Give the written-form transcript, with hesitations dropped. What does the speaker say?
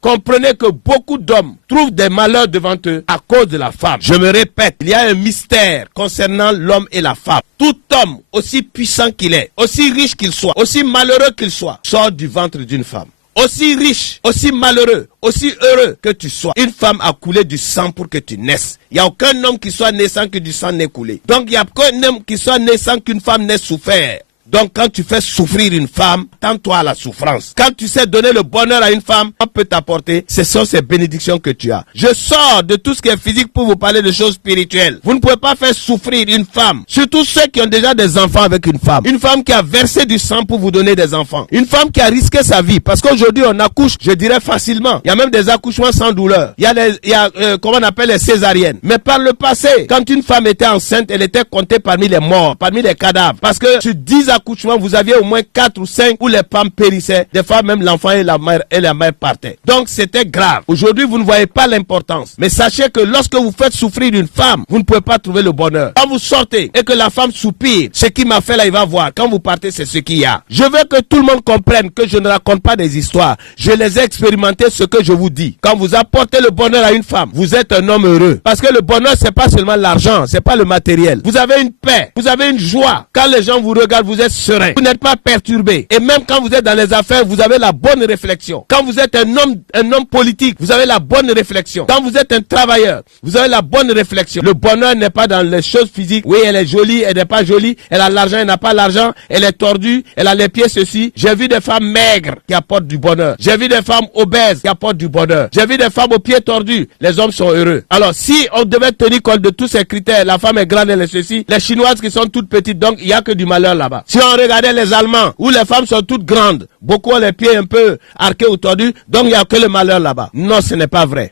comprenez que beaucoup d'hommes trouvent des malheurs devant eux à cause de la femme. Je me répète, il y a un mystère concernant l'homme et la femme. Tout homme, aussi puissant qu'il est, aussi riche qu'il soit, aussi malheureux qu'il soit, sort du ventre d'une femme. Aussi riche, aussi malheureux, aussi heureux que tu sois, une femme a coulé du sang pour que tu naisses. Il n'y a aucun homme qui soit né sans que du sang n'ait coulé. Donc il n'y a aucun homme qui soit né sans qu'une femme n'ait souffert. Donc quand tu fais souffrir une femme, attends-toi à la souffrance. Quand tu sais donner le bonheur à une femme, on peut t'apporter, ce sont ces bénédictions que tu as. Je sors de tout ce qui est physique pour vous parler de choses spirituelles. Vous ne pouvez pas faire souffrir une femme, surtout ceux qui ont déjà des enfants avec une femme. Une femme qui a versé du sang pour vous donner des enfants. Une femme qui a risqué sa vie, parce qu'aujourd'hui on accouche, je dirais facilement. Il y a même des accouchements sans douleur. Il y a comment on appelle les césariennes. Mais par le passé, quand une femme était enceinte, elle était comptée parmi les morts, parmi les cadavres. Parce que sur 10 accouchement, vous aviez au moins 4 ou 5 où les femmes périssaient. Des fois, même l'enfant et la mère partaient. Donc, c'était grave. Aujourd'hui, vous ne voyez pas l'importance. Mais sachez que lorsque vous faites souffrir une femme, vous ne pouvez pas trouver le bonheur. Quand vous sortez et que la femme soupire, ce qui m'a fait là, il va voir. Quand vous partez, c'est ce qu'il y a. Je veux que tout le monde comprenne que je ne raconte pas des histoires. Je les ai expérimentés, ce que je vous dis. Quand vous apportez le bonheur à une femme, vous êtes un homme heureux. Parce que le bonheur, c'est pas seulement l'argent, c'est pas le matériel. Vous avez une paix, vous avez une joie. Quand les gens vous regardent, vous êtes serein. Vous n'êtes pas perturbé. Et même quand vous êtes dans les affaires, vous avez la bonne réflexion. Quand vous êtes un homme politique, vous avez la bonne réflexion. Quand vous êtes un travailleur, vous avez la bonne réflexion. Le bonheur n'est pas dans les choses physiques. Oui, elle est jolie, elle n'est pas jolie. Elle a l'argent, elle n'a pas l'argent. Elle est tordue, elle a les pieds ceci. J'ai vu des femmes maigres qui apportent du bonheur. J'ai vu des femmes obèses qui apportent du bonheur. J'ai vu des femmes aux pieds tordus. Les hommes sont heureux. Alors, si on devait tenir compte de tous ces critères, la femme est grande, elle est ceci. Les Chinoises qui sont toutes petites, donc il n'y a que du malheur là-bas. Si on regardait les Allemands, où les femmes sont toutes grandes, beaucoup ont les pieds un peu arqués ou tordus, donc il n'y a que le malheur là-bas. Non, ce n'est pas vrai.